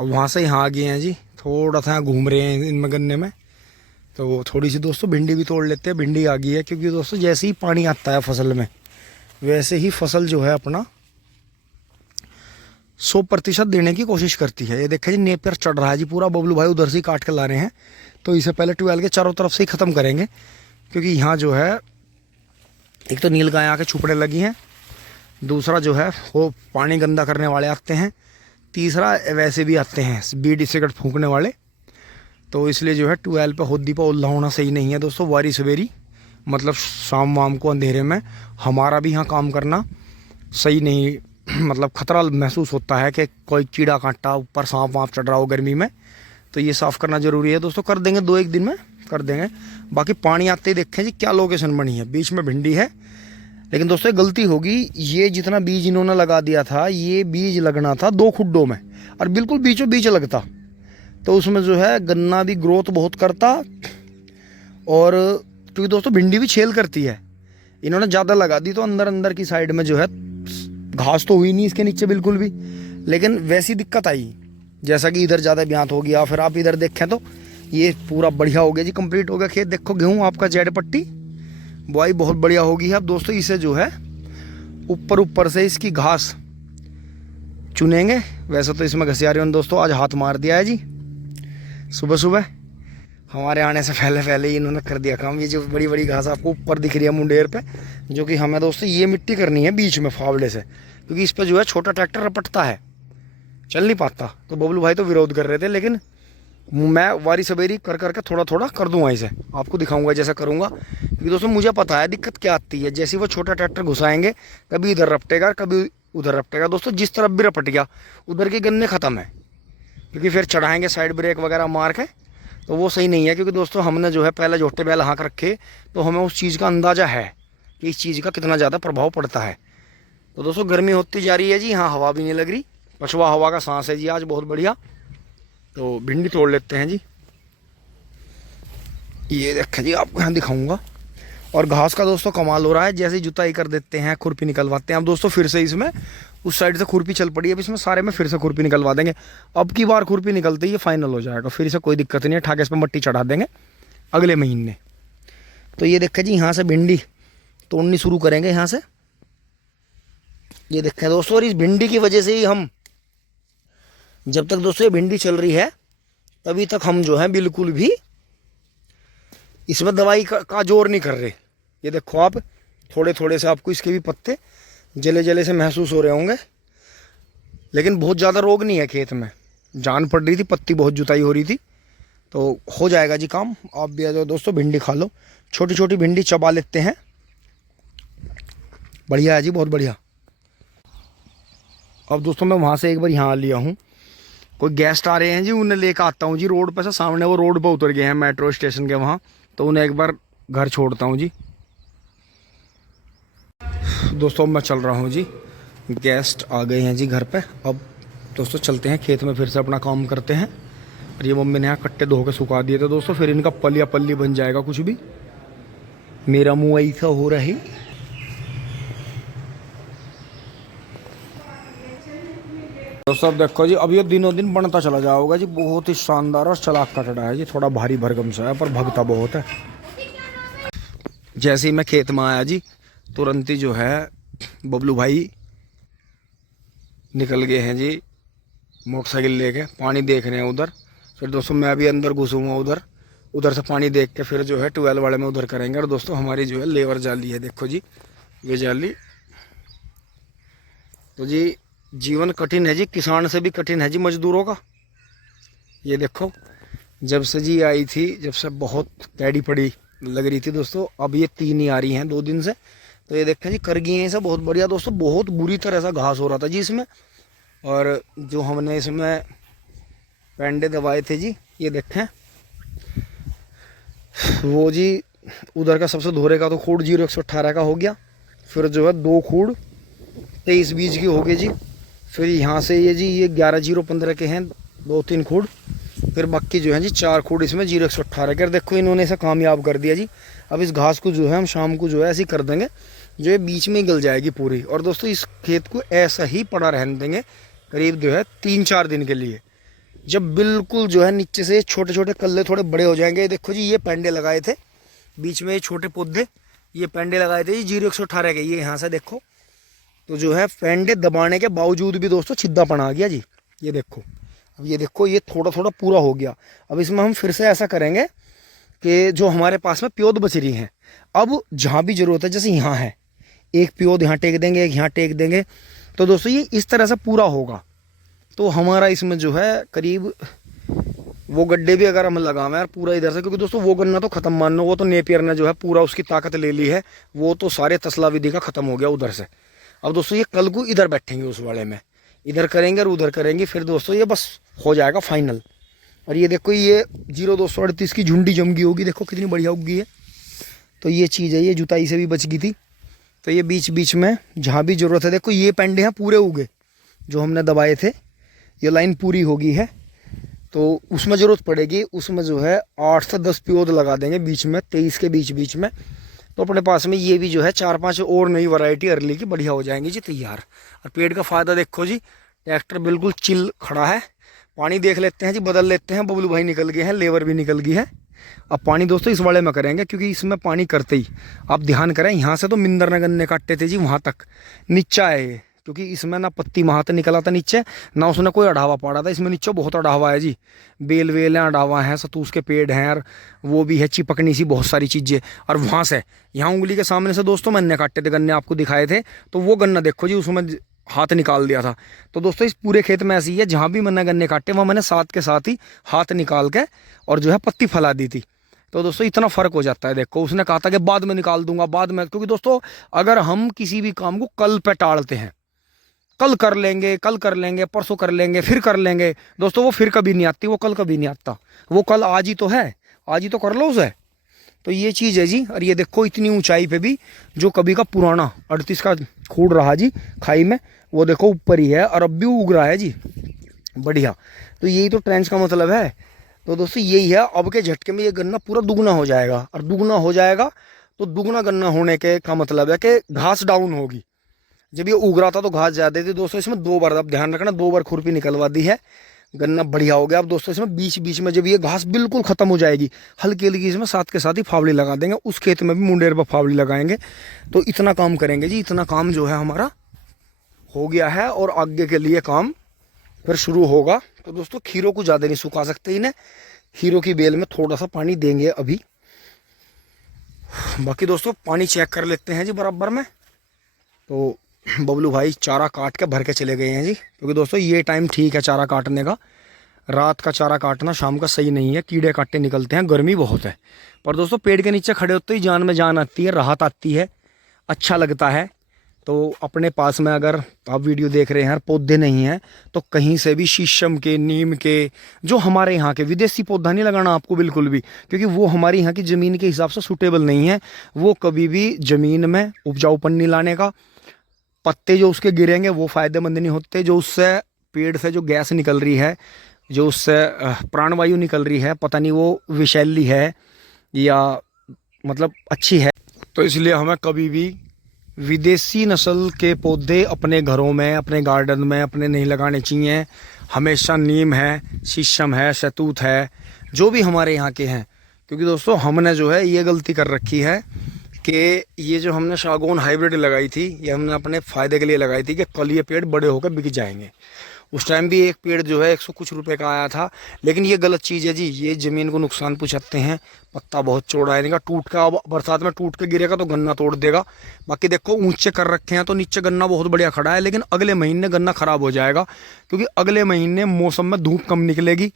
अब वहाँ से यहाँ आ गए हैं जी, थोड़ा सा घूम रहे हैं इनमें गन्ने में। तो थोड़ी सी दोस्तों भिंडी भी तोड़ लेते हैं। भिंडी आ गई है क्योंकि दोस्तों जैसे ही पानी आता है फसल में, वैसे ही फसल जो है अपना 100% देने की कोशिश करती है। ये देखिए जी, नेपियर चढ़ रहा है जी पूरा। बबलू भाई उधर से ही काट के ला रहे हैं। तो इसे पहले ट्यूबवेल के चारों तरफ से ही ख़त्म करेंगे, क्योंकि यहाँ जो है एक तो नील गाय आके छुपने लगी हैं, दूसरा जो है वो पानी गंदा करने वाले आते हैं, तीसरा वैसे भी आते हैं बीड़ी सिगरेट फूंकने वाले। तो इसलिए जो है ट्यूबवेल पे होदी पर उल्ला होना सही नहीं है दोस्तों। वारी सवेरी मतलब शाम वाम को अंधेरे में हमारा भी यहाँ काम करना सही नहीं, मतलब खतरा महसूस होता है कि कोई कीड़ा कांटा ऊपर सांप वाँप चढ़ रहा हो गर्मी में। तो ये साफ़ करना ज़रूरी है दोस्तों। कर देंगे 2-1 दिन में कर देंगे। बाकी पानी आते ही देखें जी क्या लोकेशन बनी है, बीच में भिंडी है। लेकिन दोस्तों गलती होगी, ये जितना बीज इन्होंने लगा दिया था, ये बीज लगना था 2 खुड्डों में और बिल्कुल बीचों बीच लगता। तो उसमें जो है गन्ना भी ग्रोथ बहुत करता, और क्योंकि दोस्तों भिंडी भी छेल करती है, इन्होंने ज़्यादा लगा दी तो अंदर अंदर की साइड में जो है घास तो हुई नहीं इसके नीचे बिल्कुल भी, लेकिन वैसी दिक्कत आई जैसा कि इधर ज़्यादा ब्यात हो गया। फिर आप इधर देखें तो ये पूरा बढ़िया हो गया जी, कंप्लीट हो गया खेत। देखो गेहूँ आपका जेड पट्टी बुआई बहुत बढ़िया होगी। अब दोस्तों इसे जो है ऊपर से इसकी घास चुनेंगे। वैसे तो इसमें घसियारियों ने दोस्तों आज हाथ मार दिया है जी, सुबह सुबह हमारे आने से पहले ही इन्होंने कर दिया काम। ये जो बड़ी बड़ी घास आपको ऊपर दिख रही है मुंडेर पे, जो कि हमें दोस्तों ये मिट्टी करनी है बीच में फावड़े से, क्योंकि इस पर जो है छोटा ट्रैक्टर रपटता है, चल नहीं पाता। तो बबलू भाई तो विरोध कर रहे थे, लेकिन मैं वारी सवेरी कर करके थोड़ा थोड़ा कर दूंगा, इसे आपको दिखाऊंगा जैसा करूंगा। क्योंकि दोस्तों मुझे पता है दिक्कत क्या आती है। जैसे वो छोटा ट्रैक्टर घुसाएंगे, कभी इधर रपटेगा कभी उधर रपटेगा। दोस्तों जिस तरफ भी रपट गया उधर के गन्ने ख़त्म है, क्योंकि फिर चढ़ाएंगे साइड ब्रेक वगैरह मार के, तो वो सही नहीं है। क्योंकि दोस्तों हमने जो है पहले जोटे बैल हाँक रखे, तो हमें उस चीज़ का अंदाज़ा है कि इस चीज़ का कितना ज़्यादा प्रभाव पड़ता है। तो दोस्तों गर्मी होती जा रही है जी, हाँ हवा भी नहीं लग रही, पछुआ हवा का सांस है जी आज बहुत बढ़िया। तो भिंडी तोड़ लेते हैं जी। ये देखें जी, आपको यहाँ दिखाऊंगा। और घास का दोस्तों कमाल हो रहा है, जैसे जुताई कर देते हैं खुरपी निकलवाते हैं। अब दोस्तों फिर से इसमें उस साइड से खुरपी चल पड़ी है, अब इसमें सारे में फिर से खुरपी निकलवा देंगे। अब की बार खुरपी निकलते ही ये फाइनल हो जाएगा, फिर से कोई दिक्कत नहीं है। ठाके इस पर मट्टी चढ़ा देंगे अगले महीने। तो ये देखें जी, यहाँ से भिंडी तोड़नी शुरू करेंगे यहाँ से। ये देखें दोस्तों, और इस भिंडी की वजह से ही हम, जब तक दोस्तों ये भिंडी चल रही है तभी तक हम जो है बिल्कुल भी इसमें दवाई का जोर नहीं कर रहे। ये देखो आप, थोड़े थोड़े से आपको इसके भी पत्ते जले जले से महसूस हो रहे होंगे, लेकिन बहुत ज़्यादा रोग नहीं है खेत में। जान पड़ रही थी, पत्ती बहुत जुताई हो रही थी, तो हो जाएगा जी काम। आप भी आ जाओ दोस्तों, भिंडी खा लो। छोटी छोटी भिंडी चबा लेते हैं, बढ़िया है जी, बहुत बढ़िया। अब दोस्तों मैं वहाँ से एक बार यहाँ आ लिया हूँ, कोई गेस्ट आ रहे हैं जी, उन्हें लेकर आता हूँ जी रोड पर से। सामने वो रोड पर उतर गए हैं मेट्रो स्टेशन के वहाँ, तो उन्हें एक बार घर छोड़ता हूँ जी। दोस्तों मैं चल रहा हूँ जी, गेस्ट आ गए हैं जी घर पे। अब दोस्तों चलते हैं खेत में, फिर से अपना काम करते हैं। और ये मम्मी ने यहाँ कट्टे धो के सुखा दिए थे दोस्तों, फिर इनका पल या पल्ली बन जाएगा कुछ भी। मेरा मुँह ऐसा हो रहा है। दोस्तों अब देखो जी, अब ये दिनों दिन बनता चला जाओगा जी। बहुत ही शानदार और चलाक कटड़ा है जी, थोड़ा भारी भरगम सा है पर भगता बहुत है। जैसे ही मैं खेत में आया जी, तुरंत ही जो है बबलू भाई निकल गए हैं जी मोटरसाइकिल लेके, पानी देख रहे हैं उधर। फिर दोस्तों मैं भी अंदर घुसूँगा उधर से पानी देख के फिर जो है ट्यूबवेल वाले में उधर करेंगे। और दोस्तों हमारी जो है लेबर जाली है, देखो जी ये जाली। तो जी जीवन कठिन है जी, किसान से भी कठिन है जी मजदूरों का। ये देखो जब से जी आई थी, जब से बहुत कैडी पड़ी लग रही थी दोस्तों, अब ये 3 ही आ रही हैं 2 दिन से। तो ये देखें जी कर गई हैं सब, बहुत बढ़िया दोस्तों। बहुत बुरी तरह से घास हो रहा था जी इसमें, और जो हमने इसमें पेंडे दबाए थे जी, ये देखें वो जी उधर का सबसे धोरे का तो खूड़ 0-118 का हो गया। फिर जो है 2 खूड़ 23 बीज की हो गई जी। फिर यहाँ से ये जी ये 11-0-15 के हैं 2-3 खूड़। फिर बाकी जो है जी 4 खूड़ इसमें 0-118 के। देखो इन्होंने इसे कामयाब कर दिया जी। अब इस घास को जो है हम शाम को जो है ऐसे ही कर देंगे, जो ये बीच में ही गल जाएगी पूरी। और दोस्तों इस खेत को ऐसा ही पड़ा रहने देंगे करीब जो है 3-4 दिन के लिए, जब बिल्कुल जो है नीचे से छोटे छोटे कल्ले थोड़े बड़े हो जाएंगे, देखो जी ये पेंडे लगाए थे बीच में, ये छोटे पौधे, ये पेंडे लगाए थे जी 0118 के, ये यहाँ से देखो तो जो है पेंडे दबाने के बावजूद भी दोस्तों छिद्दापन आ गया जी। ये देखो, अब ये देखो ये थोड़ा थोड़ा पूरा हो गया। अब इसमें हम फिर से ऐसा करेंगे कि जो हमारे पास में प्योद बच रही हैं, अब जहाँ भी ज़रूरत है, जैसे यहाँ है एक प्योद यहाँ टेक देंगे, एक यहाँ टेक देंगे, तो दोस्तों ये इस तरह से पूरा होगा। तो हमारा इसमें जो है करीब वो गड्ढे भी अगर हम लगावें यार पूरा इधर से, क्योंकि दोस्तों वो गन्ना तो ख़त्म मान लो, वो तो नेपियर ने जो है पूरा उसकी ताकत ले ली है, वो तो सारे तसला विधि का ख़त्म हो गया उधर से। अब दोस्तों ये कल को इधर बैठेंगे उस वाले में, इधर करेंगे और उधर करेंगे, फिर दोस्तों ये बस हो जाएगा फाइनल। और ये देखो ये 0238 की झुंडी जम गई होगी, देखो कितनी बढ़िया उग गई है। तो ये चीज़ है, ये जुताई से भी बच गई थी। तो ये बीच बीच में जहाँ भी ज़रूरत है, देखो ये पेंडे हैं पूरे उगे जो हमने दबाए थे, ये लाइन पूरी हो गई है। तो उसमें ज़रूरत पड़ेगी, उसमें जो है 8 से 10 पौध लगा देंगे बीच में, 23 के बीच बीच में। तो अपने पास में ये भी जो है 4-5 और नई वैरायटी अर्ली की बढ़िया हो जाएंगी जी तैयार। और पेड़ का फ़ायदा देखो जी, ट्रैक्टर बिल्कुल चिल खड़ा है। पानी देख लेते हैं जी, बदल लेते हैं, बबलू भाई निकल गए हैं, लेबर भी निकल गई है। अब पानी दोस्तों इस वाले में करेंगे, क्योंकि इसमें पानी करते ही आप ध्यान करें, यहाँ से तो मिंदर ने गन्ने काटे थे जी वहाँ तक नीचा है ये, क्योंकि इसमें ना पत्ती महात निकला था नीचे, ना उसने कोई अढ़ावा पड़ा था। इसमें नीचे बहुत अढ़ावा है जी, बेल वेल हैं, अढ़ावा है, सतूस के पेड़ हैं, और वो भी है चिपकनी सी बहुत सारी चीज़ें। और वहाँ से यहाँ उंगली के सामने से दोस्तों मैंने काटे थे गन्ने, आपको दिखाए थे, तो वो गन्ना देखो जी उसमें हाथ निकाल दिया था। तो दोस्तों इस पूरे खेत में ऐसी है, जहाँ भी मैंने गन्ने काटे वहाँ मैंने साथ के साथ ही हाथ निकाल के और जो है पत्ती फैला दी थी। तो दोस्तों इतना फ़र्क हो जाता है। देखो उसने कहा था कि बाद में निकाल दूंगा, बाद में, क्योंकि दोस्तों अगर हम किसी भी काम को कल पे टालते हैं, कल कर लेंगे, कल कर लेंगे, परसों कर लेंगे, फिर कर लेंगे, दोस्तों वो फिर कभी नहीं आती, वो कल कभी नहीं आता। वो कल आज ही तो है, आज ही तो कर लो उसे। तो ये चीज़ है जी। और ये देखो इतनी ऊंचाई पे भी जो कभी का पुराना 38 का खूड़ रहा जी खाई में, वो देखो ऊपर ही है और अब भी उग रहा है जी बढ़िया। तो यही तो ट्रेंच का मतलब है। तो दोस्तों यही है, अब के झटके में ये गन्ना पूरा दुगना हो जाएगा, और दुगना हो जाएगा तो दुगना गन्ना होने के का मतलब है कि घास डाउन होगी। जब ये उग रहा था तो घास ज़्यादा थी दोस्तों, इसमें 2 बार, अब ध्यान रखना, 2 बार खुरपी निकलवा दी है, गन्ना बढ़िया हो गया। अब दोस्तों इसमें बीच बीच में जब ये घास बिल्कुल खत्म हो जाएगी, हल्की हल्की इसमें साथ के साथ ही फावड़ी लगा देंगे, उस खेत में भी मुंडेर पर फावड़ी लगाएंगे। तो इतना काम करेंगे जी, इतना काम जो है हमारा हो गया है, और आगे के लिए काम फिर शुरू होगा। तो दोस्तों खीरों को ज़्यादा नहीं सुखा सकते इन्हें, खीरों की बेल में थोड़ा सा पानी देंगे अभी। बाकी दोस्तों पानी चेक कर लेते हैं जी बराबर में। तो बबलू भाई चारा काट के भर के चले गए हैं जी, क्योंकि दोस्तों ये टाइम ठीक है चारा काटने का। रात का चारा काटना शाम का सही नहीं है, कीड़े काटे निकलते हैं, गर्मी बहुत है। पर दोस्तों पेड़ के नीचे खड़े होते ही जान में जान आती है, राहत आती है, अच्छा लगता है। तो अपने पास में अगर आप वीडियो देख रहे हैं और पौधे नहीं हैं, तो कहीं से भी शीशम के, नीम के, जो हमारे यहाँ के, विदेशी पौधा नहीं लगाना आपको बिल्कुल भी, क्योंकि वो हमारी यहाँ की ज़मीन के हिसाब से सूटेबल नहीं है। वो कभी भी ज़मीन में उपजाऊपन नहीं लाने का, पत्ते जो उसके गिरेंगे वो फ़ायदेमंद नहीं होते, जो उससे पेड़ से जो गैस निकल रही है, जो उससे प्राणवायु निकल रही है, पता नहीं वो विषैली है या मतलब अच्छी है। तो इसलिए हमें कभी भी विदेशी नस्ल के पौधे अपने घरों में, अपने गार्डन में अपने नहीं लगाने चाहिए। हमेशा नीम है, शीशम है, शहतूत है, जो भी हमारे यहाँ के हैं। क्योंकि दोस्तों हमने जो है ये गलती कर रखी है कि ये जो हमने सागौन हाइब्रिड लगाई थी, ये हमने अपने फ़ायदे के लिए लगाई थी कि कल ये पेड़ बड़े होकर बिक जाएंगे। उस टाइम भी एक पेड़ जो है 100 कुछ रुपए का आया था, लेकिन ये गलत चीज़ है जी, ये ज़मीन को नुकसान पहुँचाते हैं। पत्ता बहुत चौड़ा है इनका, टूट का, अब बरसात में टूट के गिरेगा तो गन्ना तोड़ देगा। बाकी देखो ऊंचे कर रखे हैं तो नीचे गन्ना बहुत बढ़िया खड़ा है, लेकिन अगले महीने गन्ना ख़राब हो जाएगा, क्योंकि अगले महीने मौसम में धूप कम निकलेगी,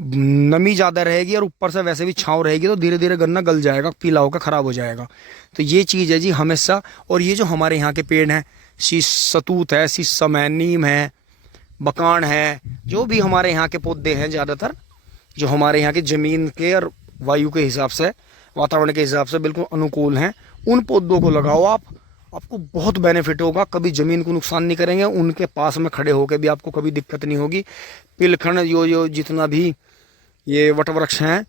नमी ज़्यादा रहेगी, और ऊपर से वैसे भी छाँव रहेगी, तो धीरे धीरे गन्ना गल जाएगा, पीला होकर ख़राब हो जाएगा। तो ये चीज़ है जी हमेशा। और ये जो हमारे यहाँ के पेड़ हैं, सतूत है, शीशम है, नीम है, बकान है, जो भी हमारे यहाँ के पौधे हैं ज़्यादातर, जो हमारे यहाँ की ज़मीन के और वायु के हिसाब से, वातावरण के हिसाब से बिल्कुल अनुकूल हैं, उन पौधों को लगाओ आप, आपको बहुत बेनिफिट होगा। कभी ज़मीन को नुकसान नहीं करेंगे, उनके पास में खड़े होकर भी आपको कभी दिक्कत नहीं होगी। पिलखण यो जितना भी ये वटवृक्ष हैं,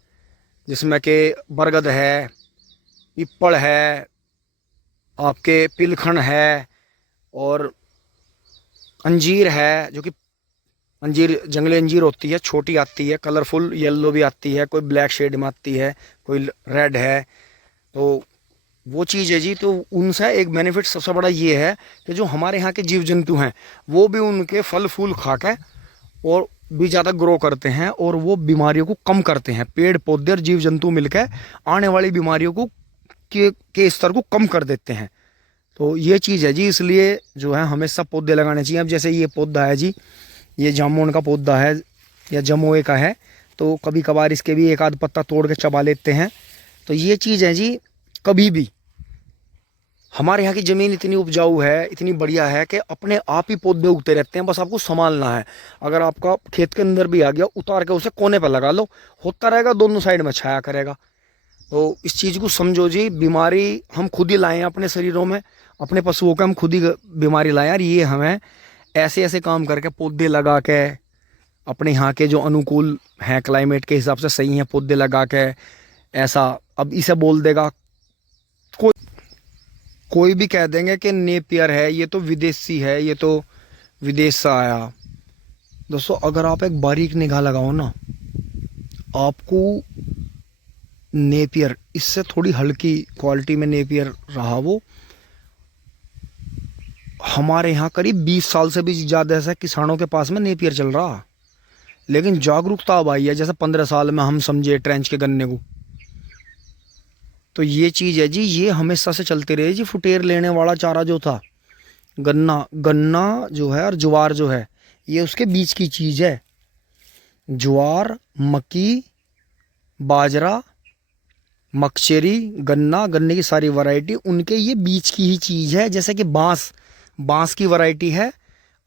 जिसमें कि बरगद है, पीपल है, आपके पिलखण है, और अंजीर है, जो कि अंजीर, जंगली अंजीर होती है, छोटी आती है, कलरफुल येलो भी आती है, कोई ब्लैक शेड में आती है, कोई रेड है। तो वो चीज़ है जी। तो उनसे एक बेनिफिट सबसे बड़ा ये है कि जो हमारे यहाँ के जीव जंतु हैं वो भी उनके फल फूल खा के और भी ज़्यादा ग्रो करते हैं और वो बीमारियों को कम करते हैं। पेड़ पौधे और जीव जंतु मिलकर आने वाली बीमारियों को के स्तर को कम कर देते हैं। तो ये चीज़ है जी, इसलिए जो है हमेशा पौधे लगाने चाहिए। अब जैसे ये पौधा है जी, ये जामुन का पौधा है या जमोए का है, तो कभी कभार इसके भी एक आध पत्ता तोड़ के चबा लेते हैं। तो ये चीज़ है जी, कभी भी हमारे यहाँ की ज़मीन इतनी उपजाऊ है, इतनी बढ़िया है कि अपने आप ही पौधे उगते रहते हैं, बस आपको संभालना है। अगर आपका खेत के अंदर भी आ गया, उतार के उसे कोने पर लगा लो, होता रहेगा, दोनों साइड में छाया करेगा। तो इस चीज़ को समझो जी, बीमारी हम खुद ही लाए हैं अपने शरीरों में, अपने पशुओं का हम खुद ही बीमारी लाए। और ये हमें ऐसे ऐसे काम करके, पौधे लगा के, अपने यहाँ के जो अनुकूल हैं क्लाइमेट के हिसाब से सही हैं, पौधे लगा के ऐसा। अब इसे बोल देगा कोई भी, कह देंगे कि नेपियर है, ये तो विदेशी है, ये तो विदेश से आया। दोस्तों अगर आप एक बारीक निगाह लगाओ ना, आपको नेपियर, इससे थोड़ी हल्की क्वालिटी में नेपियर रहा वो, हमारे यहाँ करीब 20 साल से भी ज़्यादा ऐसा किसानों के पास में नेपियर चल रहा। लेकिन जागरूकता अब आई है, जैसे 15 साल में हम समझे ट्रेंच के गन्ने को। तो ये चीज़ है जी, ये हमेशा से चलती रही जी। फुटेर लेने वाला चारा जो था, गन्ना, गन्ना जो है और ज्वार जो है, ये उसके बीच की चीज़ है। ज्वार, मक्की, बाजरा, मक्चेरी, गन्ना, गन्ने की सारी वैरायटी उनके ये बीच की ही चीज़ है। जैसे कि बांस, बांस की वैरायटी है,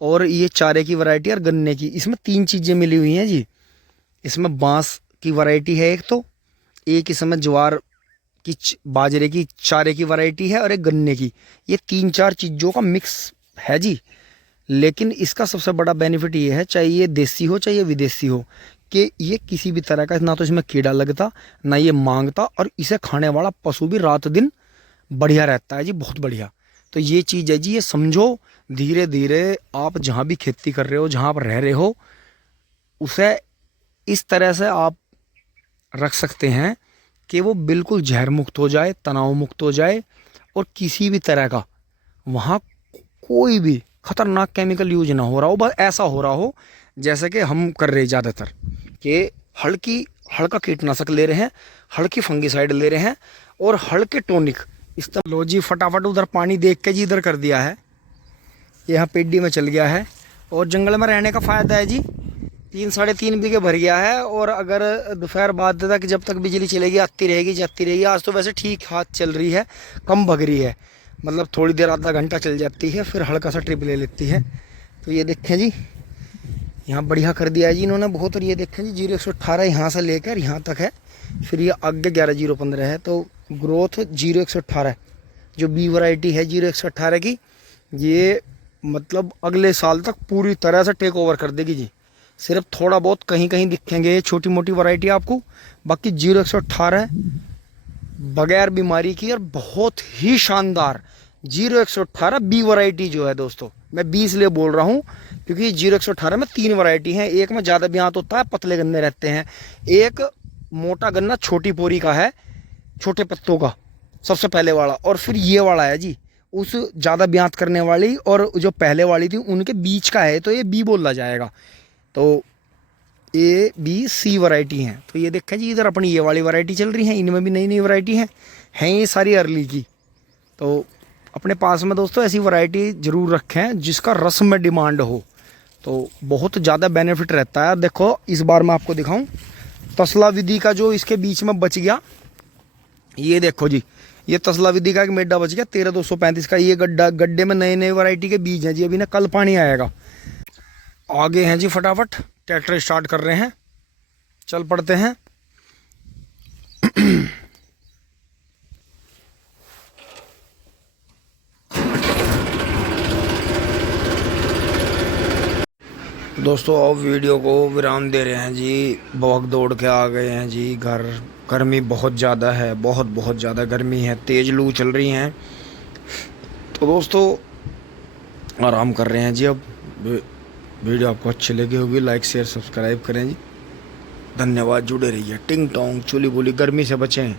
और ये चारे की वैरायटी और गन्ने की, इसमें 3 चीज़ें मिली हुई हैं जी। इसमें बांस की वैरायटी है एक, तो एक इसमें ज्वार की, बाजरे की, चारे की वैरायटी है, और एक गन्ने की। ये 3-4 चीज़ों का मिक्स है जी। लेकिन इसका सबसे बड़ा बेनिफिट ये है, चाहे ये देसी हो चाहे ये विदेशी हो, कि ये किसी भी तरह का ना तो इसमें कीड़ा लगता, ना ये मांगता, और इसे खाने वाला पशु भी रात दिन बढ़िया रहता है जी, बहुत बढ़िया। तो ये चीज़ है जी, ये समझो। धीरे धीरे आप जहाँ भी खेती कर रहे हो, जहाँ पर रह रहे हो, उसे इस तरह से आप रख सकते हैं कि वो बिल्कुल जहर मुक्त हो जाए, तनाव मुक्त हो जाए, और किसी भी तरह का वहाँ कोई भी खतरनाक केमिकल यूज ना हो रहा हो। बस ऐसा हो रहा हो जैसे कि हम कर रहे ज़्यादातर, कि हल्का कीटनाशक ले रहे हैं, हल्की फंगिसाइड ले रहे हैं, और हल्के टॉनिक इस्तेमाल। लो जी, फटाफट उधर पानी देख के जी इधर कर दिया है, यहाँ पेडी में चल गया है। और जंगल में रहने का फ़ायदा है जी, 3-3.5 बीघे भर गया है। और अगर दोपहर बाद तक, जब तक बिजली चलेगी, आती रहेगी जाती रहेगी। आज तो वैसे ठीक हाथ चल रही है, कम भग रही है, मतलब थोड़ी देर, आधा घंटा चल जाती है, फिर हल्का सा ट्रिप ले लेती है। तो ये देखें जी, यहाँ बढ़िया कर दिया है जी इन्होंने बहुत। और ये देखें जी, 0-118 यहाँ से लेकर यहाँ तक है, फिर ये आगे 11-0-15 है। तो ग्रोथ 0-118 जो बी वैरायटी है 0-118 की, ये मतलब अगले साल तक पूरी तरह से टेक ओवर कर देगी जी। सिर्फ थोड़ा बहुत कहीं कहीं दिखेंगे छोटी मोटी वैरायटी आपको, बाकी 0-118 बगैर बीमारी की, और बहुत ही शानदार 0-118 बी वैरायटी जो है। दोस्तों मैं 20 लिए बोल रहा हूँ, क्योंकि 0-118 में 3 वैरायटी हैं। एक में ज़्यादा ब्यात होता है, पतले गन्ने रहते हैं। एक मोटा गन्ना छोटी पोरी का है, छोटे पत्तों का, सबसे पहले वाला। और फिर ये वाला है जी, उस ज़्यादा ब्यात करने वाली, और जो पहले वाली थी उनके बीच का है, तो ये बी बोला जाएगा। तो ए बी सी वैरायटी हैं। तो ये देखें जी, इधर अपनी ये वाली वैरायटी चल रही है, इनमें भी नई नई वैरायटी हैं ये सारी अर्ली की। तो अपने पास में दोस्तों ऐसी वैरायटी ज़रूर रखें जिसका रस में डिमांड हो, तो बहुत ज़्यादा बेनिफिट रहता है। देखो इस बार मैं आपको दिखाऊं, तसला विधि का जो इसके बीच में बच गया, ये देखो जी, ये तसला विधि का एक मेडा बच गया 13-235 का। ये गड्ढे में नए नए वैरायटी के बीज हैं जी, अभी ना कल पानी आएगा। आगे हैं जी, फटाफट ट्रैक्टर स्टार्ट कर रहे हैं, चल पड़ते हैं। दोस्तों अब वीडियो को विराम दे रहे हैं जी, बहुत दौड़ के आ गए हैं जी घर। गर्मी बहुत ज़्यादा है, बहुत ज़्यादा गर्मी है, तेज़ लू चल रही हैं। तो दोस्तों आराम कर रहे हैं जी अब। वीडियो आपको अच्छी लगी होगी, लाइक शेयर सब्सक्राइब करें जी। धन्यवाद, जुड़े रहिए। टिंग टोंग चुली बुली गर्मी से बचें।